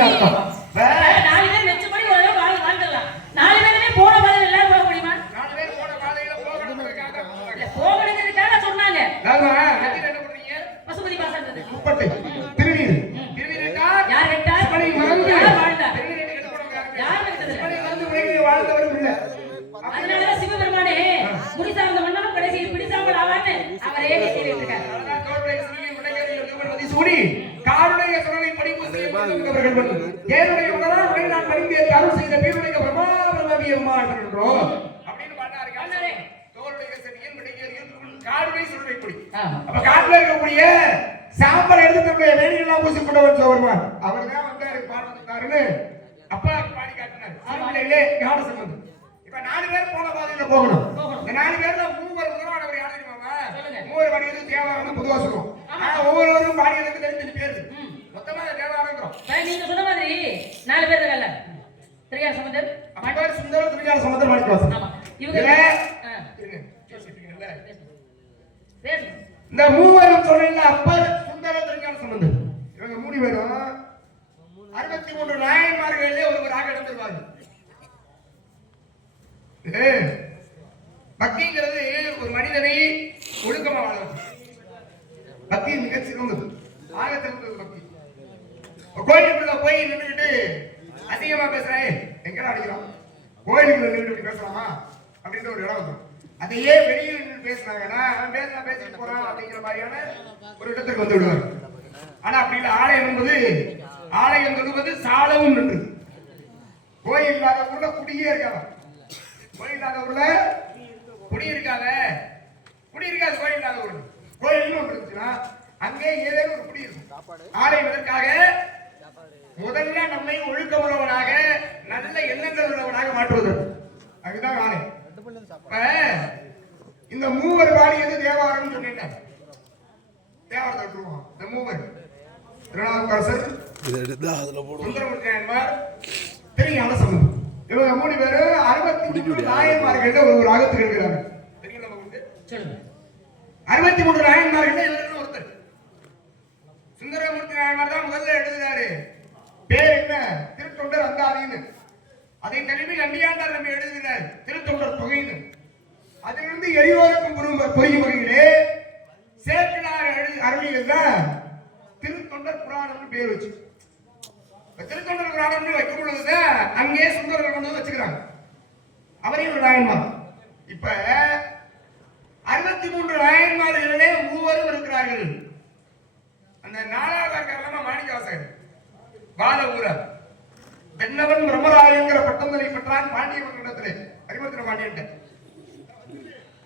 அப்படின்னு அர்த்தம் இப்ப நாலு பேர் மெச்சபடி ஓரளவு வாழ் வாழ்ந்துடலாம் நாலு பேருமே போன பாதையில் எல்லாரும் போக முடியுமா நாலு பேர் போன பாதையில போகணுன்றதுக்காக இல்ல போகணுங்கிறதுக்காக சொன்னாங்க நாம நதியில என்ன பண்றீங்க பசுபதி பாசன்றது முப்பட்டை திருநீர் திருவிழா யார் கேட்டா சிவனை மறந்து யார் வாழ்ந்தா திருநீரை கெட்டு போனவங்க யார் கேட்டது சிவனை மறந்து உலகிலே வாழ்ந்தவரும் இல்லை அதனாலதான் சிவபெருமானே முடி சார்ந்த மன்னனும் கடைசியில் பிடிசாமல் ஆவான்னு அவரே கட்டி இருக்காரு அதனால் தோற்றை சிறிய உடையதை திருவள்ளுவதி சூடி காருடைய சுடலை படிப்பு செய்யப்பட்டவர்கள் வந்து தேவனுடைய மகனார் உடனே நான் பணிந்தே அருள் செய்த பேருடைய பிரமா பிரமவியம்மா என்றோம் அப்படின்னு பாட்டாரு பாடினாரே. தோளுடைய செவியன் விடையேறியல் காருடைய சுடலை படி ஆமா அப்ப காட்டுல இருக்கக்கூடிய சாம்பல் எடுத்து தன்னுடைய வேணிகள்லாம் பூசி கொண்டவர் சோர்மான் அவர் தான் வந்தாரு அப்பா பாடி காட்டினார். ஞான சம்பந்தம் இப்ப நாலு பேர் போன பாதையில போகணும். இந்த நாலு பேர்ல மூவர் முதலானவர் யார். மூவர் பாடியது தேவாரம் புதுவாசகம் ஆமா. ஆனா ஒவ்வொருவரும் பாடியதுக்கு தெரிஞ்சு பேரு. மொத்தமா தேவாரங்கிறோம். நீங்க சொன்ன மாதிரி நாலு பேர் இருக்காங்கல்ல? திரியா சமுதர் அப்பர் சுந்தர திருஞான சமுத்திர மாணிக்கவாசன் ஆமா. இவங்க இந்த மூவரும் சொன்ன அப்பர் சுந்தர திருஞான சம்பந்தர். இவங்க மூணு பேரும் அறுபத்தி மூன்று நாயன்மார்களிலே ஒருவராக எடுத்துருவாங்க பக்திங்கிறது ஒரு மனிதனை ஒழுக்கமா வாழ பக்தி மிக சிறந்தது. ஆகத்திற்கு பக்தி. கோயிலுக்குள்ள போய் நின்றுக்கிட்டு அதிகமா பேசுறேன் எங்கடா அடிக்கிறான்? கோயிலுக்குள்ள நின்று பேசலாமா? அப்படின்ற ஒரு இடம் வந்துடும் அதையே வெளியில் நின்று பேசினாங்கன்னா அவன் பேசினா பேசிட்டு போறான் அப்படிங்கிற மாதிரியான ஒரு இடத்துக்கு வந்து விடுவாங்க ஆனா அப்படி இல்லை ஆலயம் என்பது ஆலயம் என்பது சாலவும் நின்று கோயில் இல்லாத ஊர்ல குடியே இருக்காங்க. கோயில் இல்லாத ஊர்ல குடி இருக்காத குடி இருக்காது கோயில் இல்லாத ஊர்ல. கோயில்னு ஒன்று இருந்துச்சுன்னா அங்கே ஏதேனும் ஒரு குடி இருக்கும். ஆலயம் எதற்காக? முதல்ல நம்மை ஒழுக்கமுள்ளவனாக நல்ல எண்ணங்கள் உள்ளவனாக மாற்றுவது அதுதான் ஆலயம். இந்த மூவர் பாடியது தேவாரம் சொன்னேன் தேவாரத்தை விட்டுருவோம். இந்த மூவர். திருநாவுக்கரசர் இதை எடுத்து அதில் போடுவோம். இவங்க மூணு பேரும் அறுபத்தி மூணு நாயன்மார்கள் ஒரு ஒரு அகத்துக்கு இருக்கிறாங்க. அறுபத்தி மூணு நாயன்மார்கள் ஒருத்தர். சுந்தரமூர்த்தி நாயன்மார் தான் முதல்ல எழுதுறாரு. பேர் என்ன? திருத்தொண்டர் அந்தாதின்னு. அதை தழுவி நம்பியாண்டார் நம்பி எழுதுகிறார் திருத்தொண்டர் தொகைன்னு. அதிலிருந்து எளியோருக்கும் புரியும் புரியும் வகையிலே எழுதி அருளியதுதான் திருத்தொண்டர் புராணம்னு பேர் வச்சு திருத்தொண்டர் புராணம்னு வைக்கும் பொழுதுதான் அங்கே சுந்தரர் கொண்டு வந்து வச்சுக்கிறாங்க. அவரையும் ஒரு நாயன்மார் இப்ப அறுபத்தி மூன்று நாயன்மார்களிலே மூவரும் இருக்கிறார்கள். அந்த நாலாவது இருக்காரலாமா மாணிக்கவாசகர். பால ஊரர் தென்னவன் பிரம்மராயங்கிற பட்டந்தனை பெற்றான் பாண்டியவன் இடத்திலே அறிமுகத்தின பாண்டியன்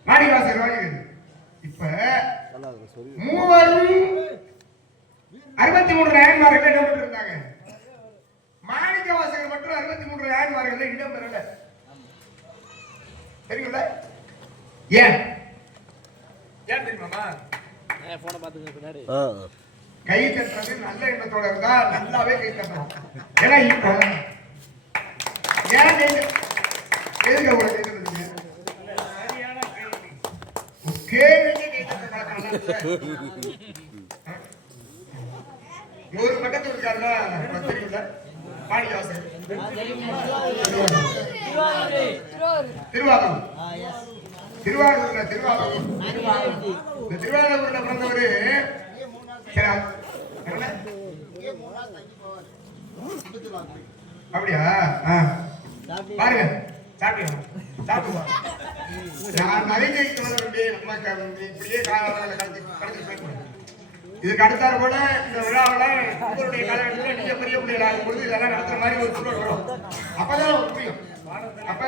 மாணிக்கவாசகர் வாழ்கிறது இப்ப மூவரும் அறுபத்தி மூன்று நாயன்மார்கள் இடம் பெற்றிருந்தாங்க மாணிக்கவாசகர் மட்டும் அறுபத்தி மூன்று நாயன்மார்கள் இடம் பெறல தெரியுங்கள ஏன் ஏன் தெரியுமாமா ஆ. கை தட்டுறது நல்ல எண்ணத்தோட இருந்தா நல்லாவே கை தட்டணும் ஏன்னா இப்ப ஏன் தட்டு- எதுக்கு அவங்க கை தட்டுறீங்க? ஒரு கேள்விக்கு கை தட்டுற பழக்கம். ஒரு பக்கத்துல இருக்காருல உனக்கு தெரியும்ல? திருவாரூர். திருவாரூர்ல திருவாரூர். இந்த திருவாரூர்ல பிறந்தவரு அப்படியா? ஆ. பாருங்க. சாப்பிடுங்க. நான் நகைக்கை இப்படியே காலங்களில் கடந்து கடத்தி இதுக்கு அடுத்தாறு போல இந்த விழாவில் உங்களுடைய காலகட்டத்தில் நீங்க பெரிய பிள்ளைகள் ஆகும் பொழுது இதெல்லாம் நடத்துற மாதிரி ஒரு சூழல் வரும். அப்பதான் உங்களுக்கு புரியும். அப்ப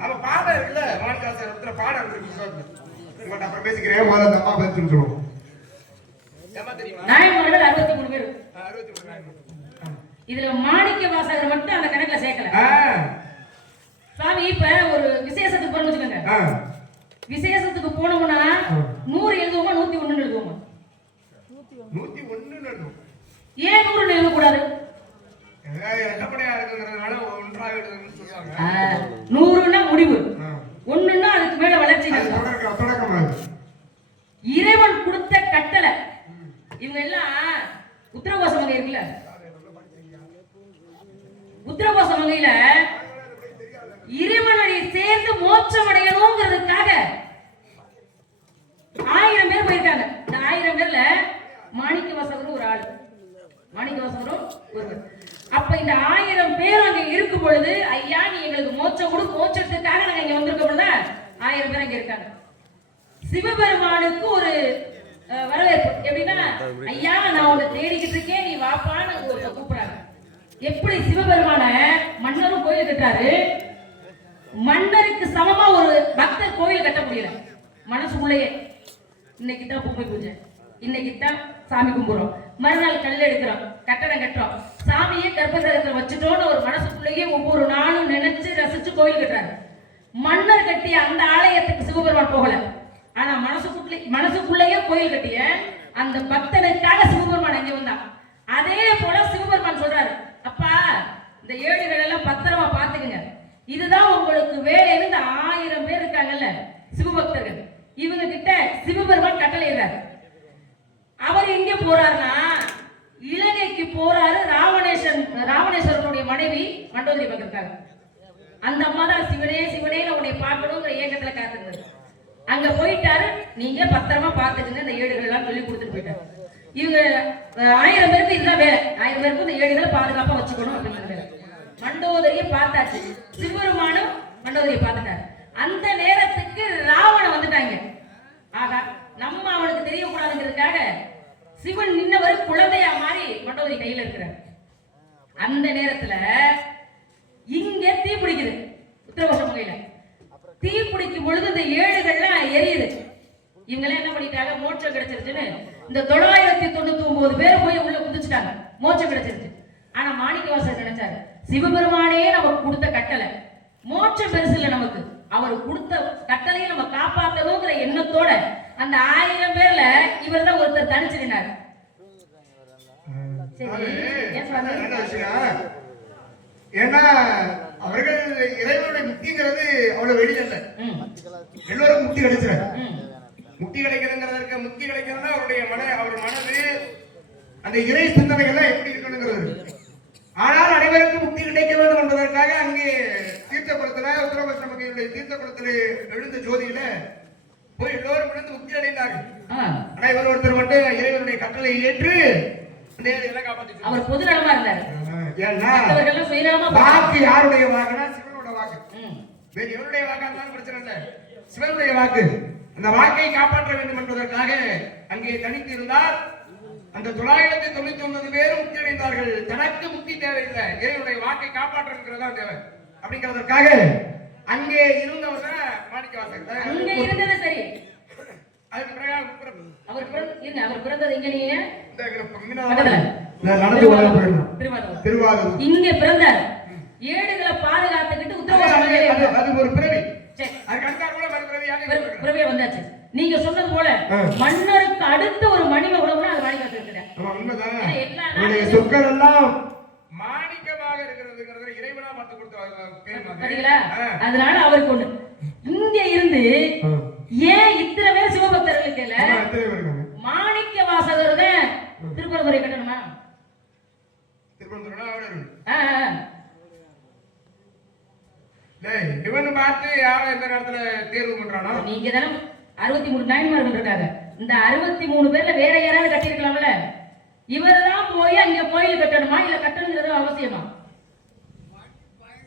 அவ பாடம் இல்ல மாணிக்காசர் இடத்துல பாடம் இருக்கு. உங்கள்ட்ட அப்புறம் பேசிக்கிறேன். முதல்ல அந்த அம்மா பேசுன்னு சொல்லுவோம். அறுபத்தி மூணு பேர். அறுபத்தி மூணு. இதுல மாணிக்க வாசகர் மட்டும் அந்த கணக்குல சேர்க்கல. ஆ, சுவாமி இப்ப ஒரு விசேஷத்துக்கு போறோம்னு வச்சுக்கோங்க. விசேஷத்துக்கு போனோம்னா நூறு எழுதுவோமா நூத்தி ஒண்ணு எழுதுவோமா? நூத்தி ஒண்ணுன்னு எழுதும். ஏன் நூறு சொல்லுவாங்க ஆ, நூறுன்னா முடிவு. ஒண்ணுன்னா அதுக்கு மேல வளர்ச்சி. இறைவன் கொடுத்த கட்டளை. இவங்க எல்லாம் உத்தரவாசம் இருக்குல்ல? உத்தரகோச வகையில இறைவனை சேர்ந்து மோட்சம் அடையணுங்கிறதுக்காக ஆயிரம் பேர் போயிருக்காங்க. இந்த ஆயிரம் பேர்ல மாணிக்க வாசகரும் ஒரு ஆள். மாணிக்க வாசகரும் ஒருவர் அப்ப இந்த ஆயிரம் பேர் அங்க இருக்கும் பொழுது ஐயா நீ எங்களுக்கு மோட்சம் கொடு மோட்சத்துக்காக நாங்க இங்க வந்திருக்க பொழுது ஆயிரம் பேர் அங்க இருக்காங்க. சிவபெருமானுக்கு ஒரு வரவேற்பு. எப்படின்னா ஐயா நான் உன்னை தேடிக்கிட்டு இருக்கேன் நீ வாப்பான்னு ஒருத்தர் கூப்பிடுறாங்க. எப்படி சிவபெருமான மன்னரும் கோயில் கட்டுறாரு? மன்னருக்கு சமமா ஒரு பக்தர் கோயில் கட்ட முடியல. மனசுக்குள்ளேயே. இன்னைக்கு தான் பொம்மை பூஜை. இன்னைக்கு தான் சாமி கும்பிடுறோம். மறுநாள் கல் எடுக்கிறோம். கட்டடம் கட்டுறோம். சாமியே கர்ப்பகிரகத்தில் வச்சுட்டோன்னு ஒரு மனசுக்குள்ளேயே ஒவ்வொரு நாளும் நினைச்சு ரசிச்சு கோயில் கட்டுறாரு. மன்னர் கட்டிய அந்த ஆலயத்துக்கு சிவபெருமான் போகல. ஆனா மனசுக்குள்ளே மனசுக்குள்ளேயே கோயில் கட்டிய அந்த பக்தனுக்காக சிவபெருமான் இங்க வந்தான். அதே போல சிவபெருமான் சொல்றாரு அப்பா இந்த ஏழுகள் எல்லாம் பத்திரமா பாத்துக்குங்க இதுதான் உங்களுக்கு வேலைன்னு இந்த ஆயிரம் பேர் இருக்காங்கல்ல சிவபக்தர்கள். இவங்க கிட்ட சிவபெருமான் கட்டளையிடுறாரு அவர் எங்க போறாருன்னா இலங்கைக்கு போறாரு ராவணேஸ்வரன் ராவணேஸ்வரனுடைய மனைவி மண்டோதரி பகிர்ந்தாங்க அந்த அம்மா தான் சிவனே சிவனே உன்னை பார்க்கணுங்கிற ஏக்கத்துல காத்துருந்தது அங்க போயிட்டாரு. நீங்க பத்திரமா பாத்துக்கங்க இந்த ஏடுகள் எல்லாம் சொல்லி கொடுத்துட்டு போயிட்டாரு. இவங்க ஆயிரம் பேருக்கு இதுதான் வேலை. ஆயிரம் பேருக்கு இந்த ஏடுகளை பாதுகாப்பா வச்சுக்கணும் அப்படின்னு மண்டோதரியை பார்த்தாச்சு. சிவபெருமானும் மண்டோதரியை பார்த்துட்டாரு. அந்த நேரத்துக்கு ராவணன் வந்துட்டாங்க. ஆகா நம்ம அவனுக்கு தெரியக்கூடாதுங்கிறதுக்காக சிவன் நின்னவர் குழந்தையா மாறி மண்டோதரி கையில இருக்கிறார். அந்த நேரத்துல இங்க தீ பிடிக்குது உத்தரகோஷ மலையில தீ பிடிக்கும் பொழுது இந்த ஏடுகள்லாம் எரியுது. இவங்கெல்லாம் என்ன பண்ணிட்டாங்க? மோட்சம் கிடைச்சிருச்சுன்னு இந்த தொள்ளாயிரத்தி தொண்ணூத்தி ஒன்பது பேர் போய் உள்ள குதிச்சுட்டாங்க. மோட்சம் கிடைச்சிருச்சு. ஆனா மாணிக்கவாசர் நினைச்சாரு சிவபெருமானே நமக்கு கொடுத்த கட்டளை. மோட்சம் பெருசு இல்லை நமக்கு. அவர் கொடுத்த கட்டளையை நம்ம காப்பாற்றணுங்கிற எண்ணத்தோட அந்த ஆயிரம் பேர்ல இவர் தான் ஒருத்தர் தனிச்சு நின்னாரு சரி ஏன் சுவாமி? என்ன விஷயம்? ஏன்னா அவர்கள் இறைவனுடைய முக்திங்கிறது அவ்வளவு வெளியல்ல ம், எல்லோரும் முக்தி கிடைச்சிடும் ம். முக்தி கிடைக்கிறதுங்கிறதுக்கு முக்தி கிடைக்கணும்னா அவருடைய மன அவர் மனது அந்த இறை சிந்தனைகள்லாம் எப்படி இருக்கணுங்கிறது ஆனால் அனைவருக்கும் முக்தி கிடைக்க வேண்டும் என்பதற்காக அங்கே தீர்த்த குளத்துல உத்தரவசமகையுடைய தீர்த்த குளத்தில் எழுந்த ஜோதியில போய் எல்லோரும் விழுந்து முக்தி அடைந்தார்கள். ஆனா இவர் ஒருத்தர் மட்டும் இறைவனுடைய கட்டளை ஏற்று அவர் பொது நலமா இருந்தாரு. வாக்கு யாருடைய வாக்குனா சிவனோட வாக்கு. வேறு எவருடைய வாக்கா இருந்தாலும் பிரச்சனை இல்லை. சிவனுடைய வாக்கு. அந்த வாக்கை காப்பாற்ற வேண்டும் என்பதற்காக அங்கே தனித்து இருந்தால் அந்த தொள்ளாயிரத்தி தொண்ணூத்தி ஒன்பது பேரும் முக்தி அடைந்தார்கள். தனக்கு முக்தி தேவையில்லை. இறைவனுடைய வாக்கை காப்பாற்றுறதுங்கிறதா தேவை அப்படிங்கிறதற்காக அங்கே இருந்தவர் இருந்தது சரி. அவர் பிறந்த இருங்க அவர் பிறந்தது எங்க நீங்க இங்க பிறந்தார். ஏடுகளை பாதுகாத்துக்கிட்டு உத்தரவாதம் இருக்கிறது. வந்தாச்சு. நீங்க சொன்னது போல. மன்னருக்கு அடுத்த ஒரு மணிம உணவுனா அது இவருடைய நாட்டிலும் சொற்கள் எல்லாம் மாணிக்கமாக இருக்கிறதுங்கிறது இறைவனா பார்த்து கொடுத்த. அதனால அவருக்கு ஒண்ணு. இங்க இருந்து. ஏன் இத்தனை பேர் சிவபக்தர்களுக்கு இல்ல? மாணிக்க வாசகர் தான் திருப்பரங்குறை கட்டணுமா? இவனை பார்த்து யாரை எந்த நேரத்துல தேர்வு பண்றானோ? நீங்க தானே அறுபத்தி மூணு நாயன்மார்கள் இருக்காங்க இந்த அறுபத்தி மூணு பேர்ல வேற யாராவது கட்டியிருக்கலாம்ல? இவர் தான் போய் அங்க கோயில் கட்டணுமா? இல்ல கட்டணுங்கிறது அவசியமா பணி பயம்.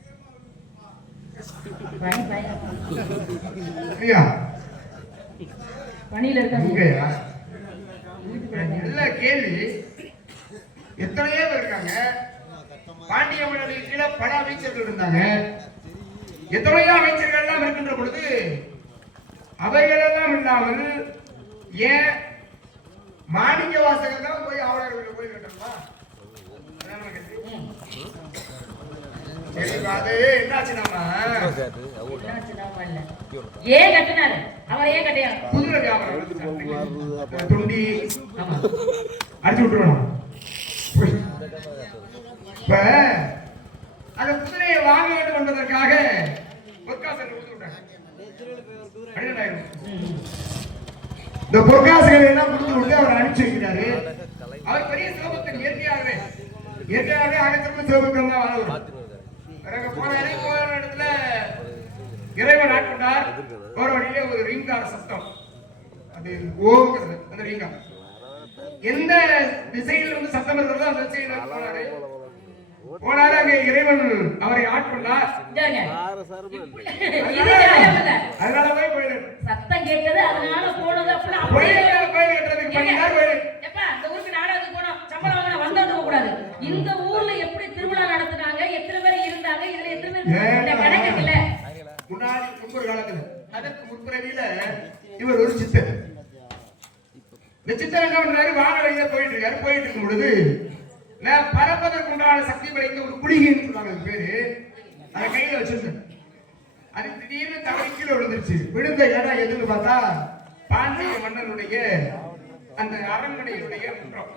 ஐயா. பணியில இருக்காங்க இங்கயா நல்ல கேள்வி எத்தனையோ இருக்காங்க. பாண்டிய கீழே பல அமைச்சர்கள் இருந்தாங்க. எத்தனையோ அமைச்சர்கள் எல்லாம் இருக்கின்ற பொழுது அவர்களெல்லாம் இல்லாமல் ஏன் மாணிக்க வாசகர் தான் போய் ஆவலர்கள் போய் கட்டணுமா? ஏன் கட்டினாரு. அவர் ஏன் கட்டியா? குதிரை வியாபாரம். தொண்டி அடிச்சு. இப்ப அந்த குதிரையை வாங்க வேண்டும் என்பதற்காக பொற்காசன். இந்த பொற்காசுகளை எல்லாம் கொடுத்து விட்டு அவர் அனுப்பிச்சு வைக்கிறாரு. அவர் பெரிய சிவபக்தன் இயற்கையாகவே. இயற்கையாகவே அகத்திற்கு சிவபக்தன் தான் வாழ்வார் பிறகு போனாரு போன இடத்துல இறைவன் ஆட்கொண்டார். போற வழியிலே ஒரு ரீங்கார சத்தம். அது ஓங்கிறது அந்த ரீங்கார் எந்த திசையில் இருந்து சத்தம் இருக்கிறதோ அந்த திசையில் போனாரு போனாரு அங்கே இறைவன் அவரை ஆட்கொண்டார். அதனால போய் போயிடு சத்தம் கேட்டது அதனால போனது அப்படின்னு போய் கட்டுறதுக்கு பண்ணி நேரம் கூடாது இந்த ஊர்ல எப்படி திருவிழா நடத்துனாங்க எத்தனை பேர் இருந்தாங்க இதுல எத்தனை பேர் கணக்கு இருக்குல்ல முன்னாடி முன்பொரு காலத்துல அதற்கு முற்பிறவியில இவர் ஒரு சித்தர். இந்த சித்தர் என்ன பண்றாரு? வானவழியில போயிட்டு இருக்காரு. போயிட்டு இருக்கும் பொழுது நான் பறப்பதற்கு உண்டான சக்தி படைத்த ஒரு குடிகைன்னு சொல்றாங்க பேரு. அதை கையில வச்சிருந்தேன். அது திடீர்னு தவறி கீழே விழுந்துருச்சு. விழுந்த இடம் எதுன்னு பார்த்தா பாண்டிய மன்னனுடைய அந்த அரண்மனையுடைய முற்றம்.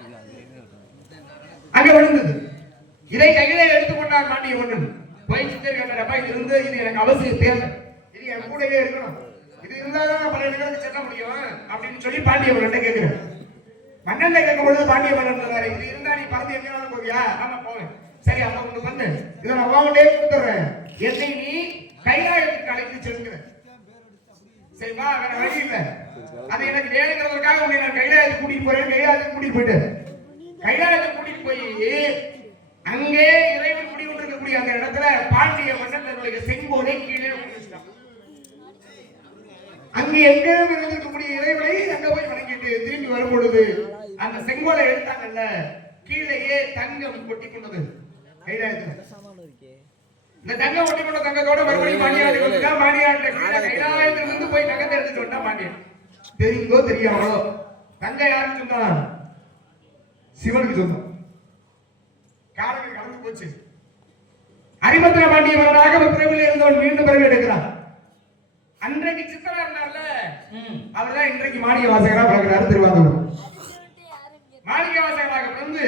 அங்க விழுந்தது இதை கையிலே எடுத்துக்கொண்டார் பாண்டிய ஒன்று. போய் சித்தர் கேட்டாரப்பா இது இருந்து இது எனக்கு அவசியம் தேவை. இது என் கூடவே இருக்கணும். இது இருந்தாதான் நான் பல இடங்களுக்கு செல்ல முடியும். அப்படின்னு சொல்லி பாண்டிய மன்னன் கேட்கிறேன் மன்னன் கேட்கும் பொழுது பாண்டிய மன்னன் சொல்றாரு இது இருந்தா நீ பறந்து எங்கேயாவது போவியா? ஆமா போவேன். சரி அப்ப கொண்டு வந்து இதை நான் அம்மாவுடைய கொடுத்துறேன் என்னை நீ கைலாயத்துக்கு அழைத்து செல்கிற. சரி வா வேற வழி இல்லை. அது எனக்கு வேணுங்கிறதுக்காக உன்னை நான் கைலாயத்துக்கு கூட்டிட்டு போறேன். கைலாயத்துக்கு கூட்டிட்டு போயிட்டு கைலாயத்துக்கு போய் அங்கே இறைவன் குடிகொண்டிருக்கக்கூடிய அந்த இடத்துல பாண்டிய மன்னன் தன்னுடைய செங்கோலை கீழே அங்கு எங்கே இருக்கக்கூடிய இருந்திருக்கக்கூடிய இறைவனை அங்க போய் வணங்கிட்டு திரும்பி வரும் பொழுது அந்த செங்கோலை எடுத்தாங்கல்ல கீழேயே தங்கம் கொட்டி கொண்டது. இந்த தங்கம் ஒட்டி கொண்ட தங்கத்தோட மறுபடியும் மானியாட்டுக்கு வந்துட்டா மானியாட்ட கைலாயத்துல இருந்து போய் தங்கத்தை எடுத்துட்டு வந்தா மாண்டியன் தெரியுங்கோ தெரியாமலோ? தங்கம் யாருக்கு சொன்னா சிவனுக்கு சொன்னான். காலங்கள் கடந்து போச்சு. அரிபத்திர பாண்டிய மன்னனாக ஒரு பிறவில இருந்தவன் மீண்டும் பிறவி எடுக்கிறான். அன்றைக்கு சித்தரா இருந்தார்ல ம். அவர்தான் இன்றைக்கு மாணிக்க வாசகரா பிறகுறாரு திருவாரூர். மாணிக்க வாசகராக பிறந்து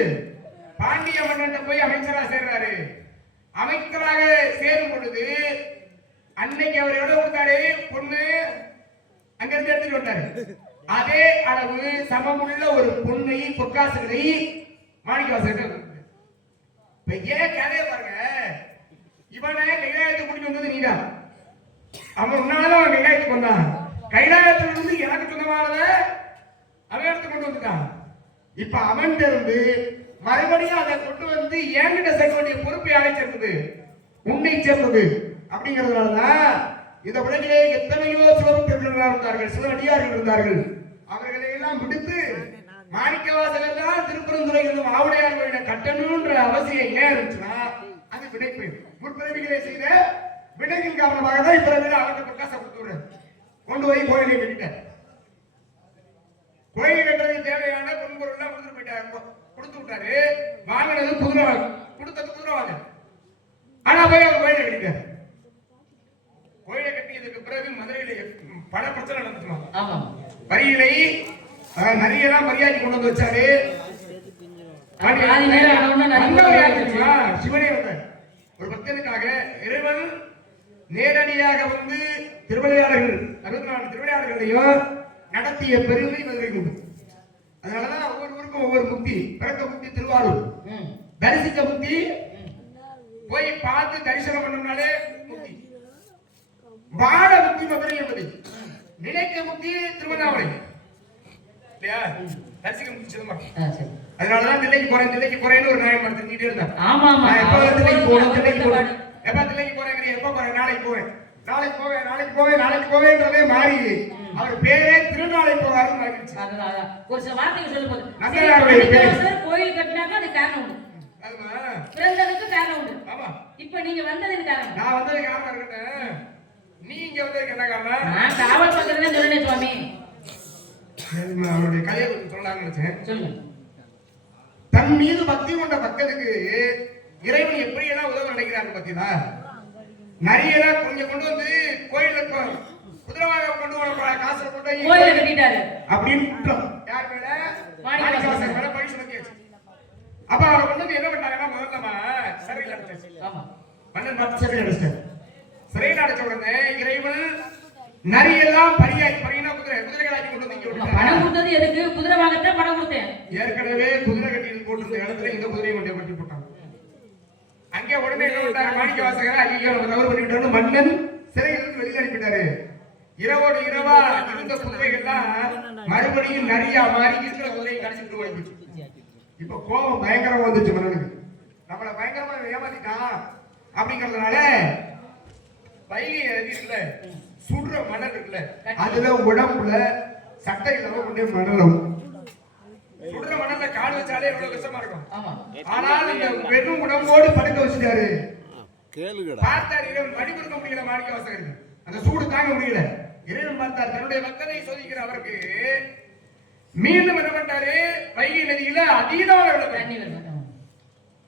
பாண்டிய மன்னன் போய் அமைச்சரா சேர்றாரு. அமைச்சராக சேரும் பொழுது அன்னைக்கு அவர் எவ்வளவு கொடுத்தாரு? பொண்ணு அங்க இருந்து எடுத்துட்டு வந்தாரு. அதே அளவு சமமுள்ள ஒரு பொண்ணை பொற்காசுகளை மாணிக்க வாசகர் இப்ப ஏன் கதையை பாருங்க. இவனை கைலாயத்தை கூட்டிட்டு வந்தது நீதான். அவன் உன்னால அவன் கைலாயத்துக்கு வந்தான் கைலாயத்துல இருந்து எனக்கு சொந்தமானத அவன் எடுத்து கொண்டு வந்துட்டான் இப்ப அவன் இருந்து மறுபடியும் அதை கொண்டு வந்து என்கிட்ட சேர்க்க வேண்டிய பொறுப்பை யாரை சேர்ந்தது உன்னை சேர்ந்தது அப்படிங்கிறதுனாலதான் இந்த உலகிலே எத்தனையோ சிவபக்தர்கள் இருந்தார்கள் சிவனடியார்கள் இருந்தார்கள். அவர்களை எல்லாம் விடுத்து மாணிக்கவாசகர் தான் திருப்பரந்துரை ஆவுடையார் கோயிலை கட்டணும்ன்ற அவசியம் ஏன் இருந்துச்சுன்னா அது விடைப்பு. முற்பிறவிகளை செய்த விடையின் காரணமாக தான் இப்பிறவில அவருக்கு பிரகாசம் கொடுத்துரு கொண்டு போய் கோயிலை கட்டிட்டார். கோயில் கட்டுறதுக்கு தேவையான பொன்பொருள் எல்லாம் கொடுத்துட்டு போயிட்டாரு. கொடுத்து விட்டாரு. வாங்கினது குதிரை வாங்க கொடுத்தது குதிரை வாங்க. ஆனா போய் அவர் கோயிலை கட்டிட்டார். கோயிலை கட்டியதுக்கு பிறகு மதுரையில பல பிரச்சனை நடந்துச்சுமா? ஆமா வரியிலை அஹ், நிறையெல்லாம் மரியாதை கொண்டு வந்து வச்சாரு? சிவனே வந்தார் ஒரு பக்தனுக்காக இறைவன் நேரடியாக வந்து திருவிளையாடல்கள் அறுபத்தி நாலு திருவிளையாடல்களையும் நடத்திய பெருமை உண்டு அதனாலதான் ஒவ்வொரு ஊருக்கும் ஒவ்வொரு முக்தி பிறக்க முக்தி திருவாரூர். ம். தரிசிக்க முக்தி போய் பார்த்து தரிசனம் பண்ணோம்னாலே முக்தி. வாட முக்தி மதுரை என்பது. நிலைக்க முக்தி திருவண்ணாமலை. இல்லையா? தரிசிக்க. அதனாலதான் தில்லைக்கு போறேன் தில்லைக்கு போறேன்னு ஒரு நியாயம் ஆமா ஆமா நான் எப்ப தில்லைக்கு எப்ப போறேங்கிற எப்ப போறேன் நாளைக்கு போவேன். நாளைக்கு போவேன் நாளைக்கு போவேன் நாளைக்கு போவேன்றதே மாறி. அவர் பேரே திருநாளை போவாருன்னு அதான். ஒரு சில வார்த்தைகள் சொல்லும் போது கோயில் கட்டினாக்க அது காரணம் உண்டு. பிறந்ததுக்கு காரணம் உண்டு. ஆமா. இப்ப நீங்க வந்ததுக்கு காரணம் நான் வந்தது காரணம் இருக்கட்டும் நீ இங்க வந்ததுக்கு என்ன காரணம்? நான் காவல் பக்கத்துல சொல்லுனே சுவாமி. அவருடைய கதையை கொஞ்சம் சொல்லலாம்னு நினைச்சேன். தன் மீது பக்தி கொண்ட பக்தனுக்கு இறைவன் எப்படி எல்லாம் உதவ நினைக்கிறாரு பாத்தீங்களா நிறைய கொஞ்சம் கொண்டு வந்து கோயில்ல கொ- குதிரவாக கொண்டு வர காசை கொண்டு கோயில அப்படின்னு. யார் மேல? பழி சுமத்தியாச்சு. அப்ப அவரை கொண்டு வந்து என்ன பண்ணாங்கன்னா முதல்லமா சிறையில் அடைச்சாச்சு. மன்னன் பார்த்து சிறையில் அடைச்சிட்டாரு. சிறையில் அடைச்ச உடனே இறைவன் நரியெல்லாம் பரியாக்கி பரியினா குதிரை குதிரைகளாக்கி கொண்டு வந்து இங்க பணம் விட்டுட்டாரு கொடுத்தது எதுக்கு? குதிரை வாங்கத்தான் பணம் கொடுத்தேன். ஏற்கனவே குதிரை கட்டி போட்டிருந்த இடத்துல இந்த குதிரையை கொண்டு கட்டி போட்டாங்க. அங்கே உடனே என்ன பண்ணாரு மாணிக்க வாசகர் ஐயோ நம்ம தவறு பண்ணிவிட்டோம்னு மன்னன் சிறையிலிருந்து வெளியில் அனுப்பிட்டாரு. இரவோடு இரவா இருந்த குதிரைகள்லாம் மறுபடியும் நிறைய மாறி இருக்கிற குதிரையை கடிச்சிட்டு போயிடுச்சு இப்ப கோபம் பயங்கரமா வந்துச்சு மன்னனுக்கு. நம்மள பயங்கரமா ஏமாத்திட்டான். அப்படிங்கறதுனால நதி இருக்குல்ல சுடுற மணல் இருக்குல்ல அதுல உடம்புல சட்டை இல்லாம கொண்டே மணலும். சுடுற மணல்ல கால் வச்சாலே எவ்வளவு கஷ்டமா இருக்கும். ஆமா. ஆனால் இந்த வெறும் உடம்போடு படுக்க வச்சுட்டாரு. பார்த்தார் இறைவன் வழி கொடுக்க முடியல மாணிக்க வாசகருக்கு. அந்த சூடு தாங்க முடியல. இறைவன் பார்த்தார் தன்னுடைய பக்தனை சோதிக்கிற அவருக்கு மீண்டும் என்ன பண்றாரு? வைகை நதியில அதீதமான தண்ணி.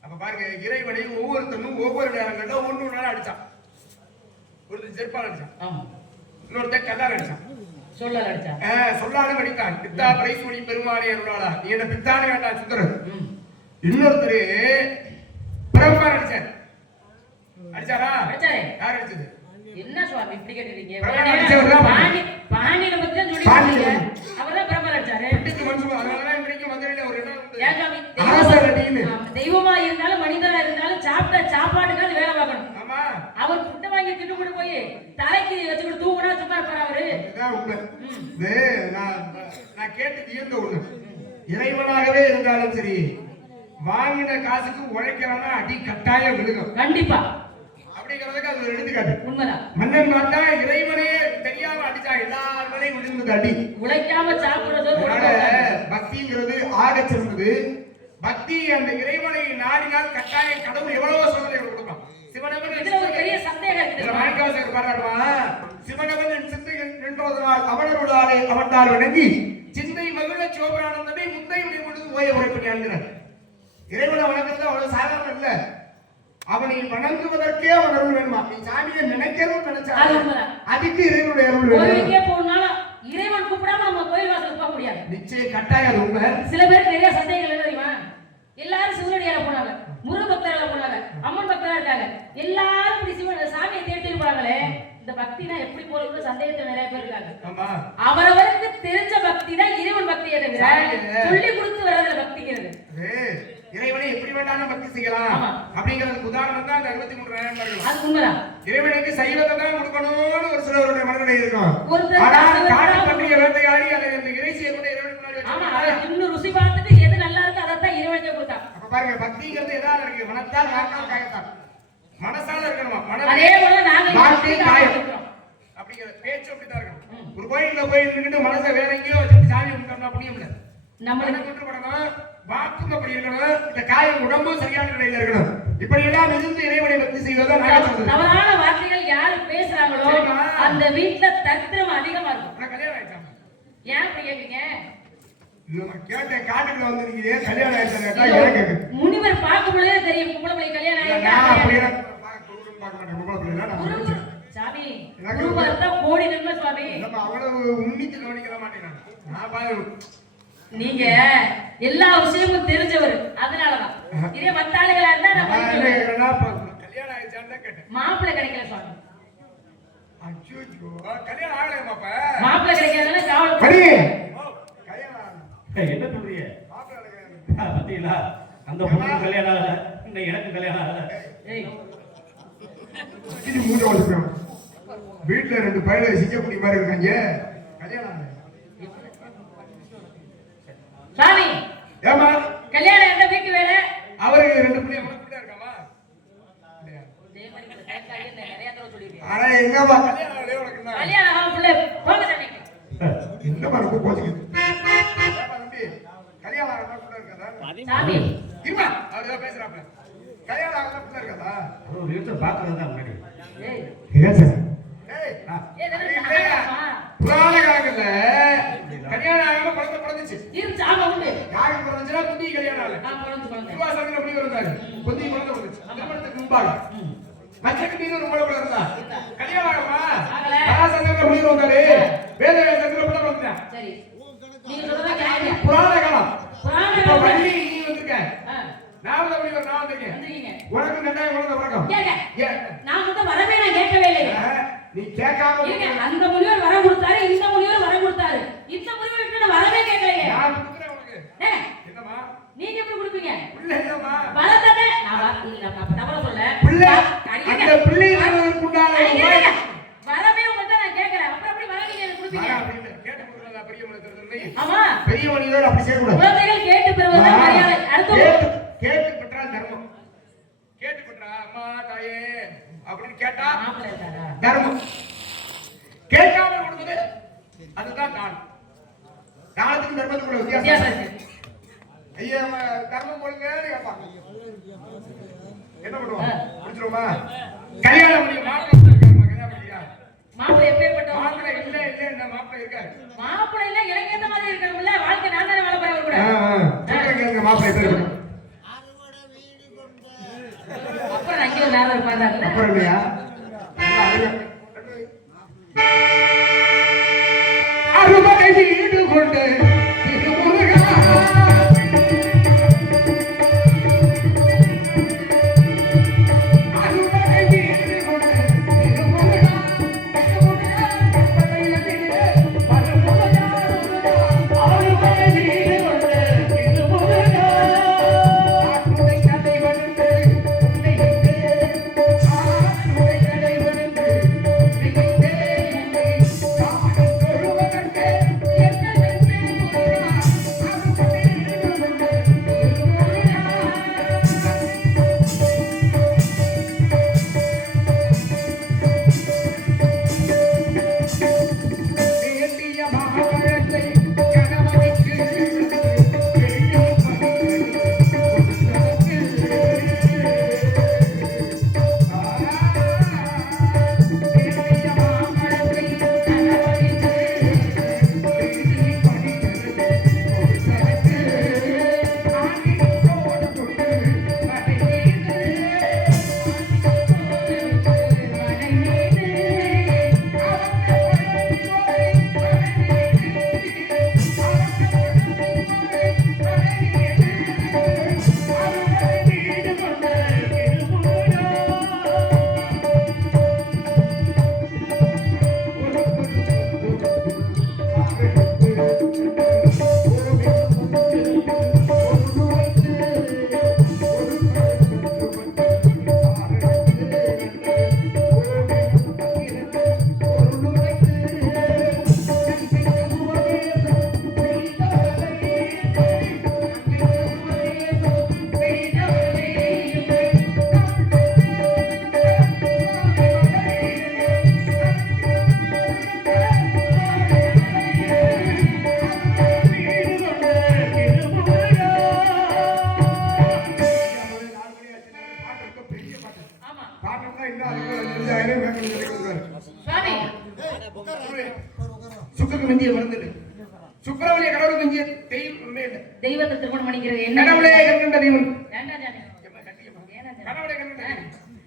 அப்ப பாருங்க இறைவனை ஒவ்வொருத்தனும் ஒவ்வொரு நேரங்கள்ல ஒண்ணு ஒண்ணால அடிச்சான். ஒருத்தன் செருப்பால் அடிச்சான். ஆமா. இன்னொருத்தன் கல்லால் அடிச்சான். சொல்லல அடிச்சா ஆஹ், சொல்லாலும் அடித்தான். பித்தா பிரைசூடி பெருமானே அருளாளா. நீ என்ன பித்தானே வேண்டாம் சுந்தரன். இன்னொருத்தரு பிரம்மா அடிச்சார். அடிச்சாரா? அடிச்சாரே. யார் அடிச்சது? என்ன சுவாமி இப்படி கேட்டுறீங்க அவர் தான் பிரபலம் அடிச்சாரு. வீட்டுக்கு மனுஷன் இன்றைக்கு மதுரையில ஒரு இடம். ஆமா, தெய்வமா இருந்தாலும் மனிதனா இருந்தாலும் சாப்பிட்ட ஆமா அவர் புட்டை வாங்கி திட்டு கொண்டு போய் தலைக்கு வச்சுக்கிட்டு தூங்குனா சும்மா இருப்பாரு அவரு? இதுதான் உண்மை. இது நான் நான் கேட்டு வியந்த ஒண்ணு. இறைவனாகவே இருந்தாலும் சரி வாங்கின காசுக்கு உழைக்கிறான்னா அடி கட்டாயம் விழுகும். கண்டிப்பா. அப்படிங்கிறதுக்கு அது ஒரு எடுத்துக்காட்டு. உண்மைதான். மன்னன் பார்த்தா இறைவனே தெரியாம அடிச்சா எல்லார் மேலையும் விழுந்தது அடி. உழைக்காம சாப்பிடுறதோ பக்திங்கிறது ஆகச் சிறந்தது பக்தி அந்த இறைவனை நாடினால் கட்டாயம் கடவுள் எவ்வளவோ சோதனைகள் கொடுப்பான் சிவனவன் இதுல ஒரு பெரிய சந்தேகம் இதுல இருக்குது மாணிக்கவாசகர் பாராட்டுவா சிவனவன் என் சிந்தை நின்றோதனால் அவன்தார் வணங்கி சிந்தை மகிழ சோபரானந்தமே முந்தை முடி பொழுது ஓய உரைப்பணியாங்கிறார் இறைவனை வணங்குறது அவ்வளவு சாதாரணம் இல்ல. அவனை வணங்குவதற்கே அவன் அருள் வேணுமா? நீ சாமியை நினைக்கவும் அது நினைச்சாலும். அதுக்கு இறைவனுடைய அருள் வேணும். இறைவன் கூப்பிடாம நம்ம கோயில் வாசலுக்கு போக முடியாது. நிச்சயம் கட்டாயம் அது உண்மை. சில பேருக்கு நிறைய சந்தேகங்கள் தெரியுமா? எல்லாரும் சிவனடியார போனாங்க. முருக பக்தர்கள போனாங்க. அம்மன் பக்தரா இருக்காங்க. எல்லாரும் இப்படி சிவன் சாமியை தேடி போறாங்களே இந்த பக்தினா எப்படி போறது சந்தேகத்தில் நிறைய பேர் இருக்காங்க. அவரவருக்கு தெரிஞ்ச பக்தி தான் இறைவன் சாமியில. சொல்லி கொடுத்து வர்றதுல பக்திங்கிறது அது இறைவனை எப்படி வேண்டாலும் பக்தி செய்யலாம். அப்படிங்கிறதுக்கு உதாரணம் தான் அந்த அறுபத்தி மூன்று அது உண்மைதான். இறைவனுக்கு சைவத்தை தான் கொடுக்கணும்னு ஒரு சிலருடைய மனநிலை இருக்கும். ஒருத்தர் ஆனா சைவத்தை காடு தான் பற்றிய வேட்டையாடி அதை அந்த இறைச்சியை கூட இறைவனுக்கு முன்னாடி. அதை இன்னும் ருசி பார்த்துட்டு எது நல்லா இருக்கு அதைத்தான் இறைவனுக்கே கொடுத்தான் அப்ப பாருங்க பக்திங்கிறது எதாவது இருக்கு. மனத்தால் வாக்கால் காயத்தால் மனசால இருக்கணுமா? அதே போல நாங்க. அப்படிங்கிற பேச்சு அப்படித்தான் இருக்கணும். ஒரு கோயில்ல போய் இருந்துட்டு மனசை வேற எங்கேயோ வச்சுட்டு சாமி கும்பிட்டோம்னா புண்ணியம் இல்ல. நம்மளுக்கு குற்றப்படணும் வாக்கும் அப்படி இருக்கணும். இந்த காயம் உடம்பும் சரியான நிலையில இருக்கணும். இப்படி எல்லாம் இருந்து இறைவனை பக்தி செய்வதுதான் நான் தவ- சொல்றது தவறான வார்த்தைகள் யாரு பேசுறாங்களோ. அந்த வீட்டுல தத்திரம் அதிகமா இருக்கும். கல்யாணம் ஆயிடுச்சாமா ஏன் அப்படி கேக்குறீங்க? கேட்டேன். காட்டுக்குள்ள வந்து நீங்க கல்யாணம் ஆயிடுச்சா? கேட்டா ஏன் கேக்குது? முனிவர் பார்க்கும் பொழுதே தெரியும். பொம்பளை கல்யாணம் சாமி எனக்கு குரு பார்த்தா கோடி நன்மை சுவாமி. இல்லப்பா, அவ்வளவு உன்னித்து கவனிக்கிற மாட்டேன் நான். நான் பாரு, நீங்க எல்லா விஷயமும் தெரிஞ்சவர். அதனாலதான். இதே மத்த ஆளுகளா இருந்தா நான் கல்யாணம் ஆயிடுச்சான்னு கேட்டேன். மாப்பிள்ளை கிடைக்கல சுவாமி. கல்யாணம் கிடைக்காதனால காவல் என்ன சொல்றீங்க? பாத்தீங்களா? அந்த பொண்ணு கல்யாணம் ஆகல. இந்த எனக்கு கல்யாணம் ஆகல. இது மூஞ்ச உடைச்சிடும். வீட்டுல ரெண்டு பயில சிங்கக்குடி மாதிரி இருக்காங்க கல்யாணம். சுவாமி ஏம்மா கல்யாணம் எந்த வீட்டு வேலை அவருக்கு ரெண்டு பிள்ளை பிள்ளை இருக்காமா. ஆனா எங்கம்மா கல்யாணம்? கல்யாணம் பிள்ளை போங்க சாமி என்னம்மா ரொம்ப தம்பி, கல்யாணம் பிள்ளை இருக்காதா? சாமி இருமா, அவர்தான் பேசுறாப்ல. கல்யாணம் ஆகலைன்னா பிள்ளை இருக்காதா? பார்க்கறது தான் முன்னாடி ஏய் ஏய், ஆ, ஏய், இதெல்லாம் அது இல்லையா? சாதாரணமா? புராண காலங்கள்ல கல்யாணம் ஆகாம குழந்தை பிறந்துச்சு இருந்துச்சு, ஆமா, உண்டு. யாருக்கு பிறந்துச்சுன்னா குந்தி கல்யாணம் ஆகல ஆ, குழந்தை, குழந்தை. திருவாசகத்துல முனிவர் இருந்தாரு குந்தி குழந்தை பிறந்துச்சு திருமணத்துக்கு முன்பாக ம். மச்சக்கு ஒரு முறை கூட இருந்தா கல்யாணம் ஆகமா ஆகல. கலாசங்கத்துல முனிவர் வந்தாரு வேத வேதத்துல பிள்ளை வந்துட்டான் சரி நீங்க சொல்றதா நியாயம். புராண காலம் புராண இப்ப காலம். வள்ளி நீ வந்திருக்க ஆ, நாமத முனிவர் நான் வந்திருக்கேன் வந்திருக்கீங்க. உனக்கு கட்டாயம் குழந்தை பிறக்கும் கேங்க. ஏன்? நான் மட்டும் வரவே நான் கேட்கவே இல்லையே. ஆ, நீ கேட்காம அந்த முனிவர் வரம் கொடுத்தாரு இந்த முனிவர் வரம் கொடுத்தாரு. இந்த முனிவர் நான் வரவே கேட்கலையே. நான் கொடுக்குறேன் உனக்கு? நீங்க எப்படி கொடுப்பீங்க? உள்ள என்னம்மா வரதனே நான் வர- இல்ல, நான் அப்ப தவறா சொல்ல பிள்ளை. அந்த பிள்ளை. வரவே உங்கள்ட்ட நான் கேட்கிறேன். அப்புறம் எப்படி வர நீங்க கொடுப்பீங்க? வரா கேட்டு கொடுக்கறதா பெரிய மனிதர் இல்லை. ஆமா. பெரிய மனிதர் அப்படி செய்யக்கூடாது. குழந்தைகள் கேட்டு மரியாதை. அடுத்து கேட்டு கேட்டு பெற்றால் தர்மம். கேட்டு பெற்றா அம்மா தாயே. அப்படின்னு கேட்டா தர்மம் கேட்காமல் கொடுப்பது அதுதான் தானம் தானத்துக்கும் தர்மத்துக்கும் உள்ள வித்தியாசம். ஐயா தர்மம் கேட்பான் என்ன பண்ணுவான் முடிச்சிருமா கல்யாணம் பண்ணி மாப்பிள்ளை கல்யாணம் பண்ணியா? மாப்பிள்ளை எப்பேற்பட்ட மாப்பிள்ளை இல்ல இல்ல இந்த மாப்பிள்ளை இருக்காரு. மாப்பிள்ளை இல்ல எனக்கு எந்த மாதிரி இருக்கணும்ல. வாழ்க்கை நான் தானே வாழ போறேன் கூட. மாப்பிள்ளை எப்படி இருக்கணும் அப்புறம் அங்கே ஒரு நேரம் இருப்பாரு அப்புறம் இல்லையா? அறுபடை வீடு கொண்டு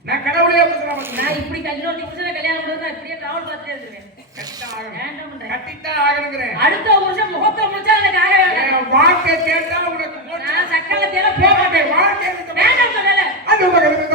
நான் கடவுளே புத்தகம் நான் இப்படி இன்னொருத்தி புருஷனை கல்யாணம் பண்ணுறது இப்படியே டிராவல் பார்த்துட்டே கட்டித்தான் ஆகணுங்கிறேன். அடுத்த வருஷம் முகத்தை முடிச்சா எனக்கு ஆக வாக்கை கேட்டா உனக்கு மோட்சம். நான் சக்காலத்தையில போக போக மாட்டேன். மாட்டேன் வாக்கை எனக்கு வேண்டாம் சொல்லல அந்த மகனுக்கு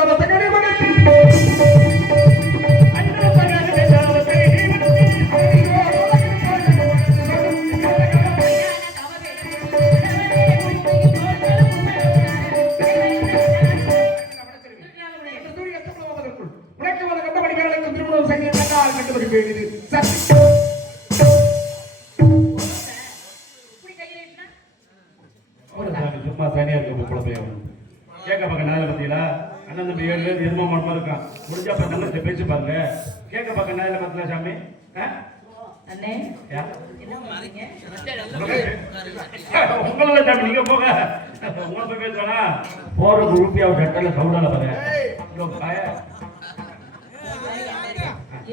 உங்களோட சாமி நீங்க போக உங்களை போய் பேசுவானா போற குரூப்பியா சட்டல சவுடால பாருங்க.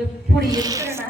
எப்படி இருக்கிறேன்னா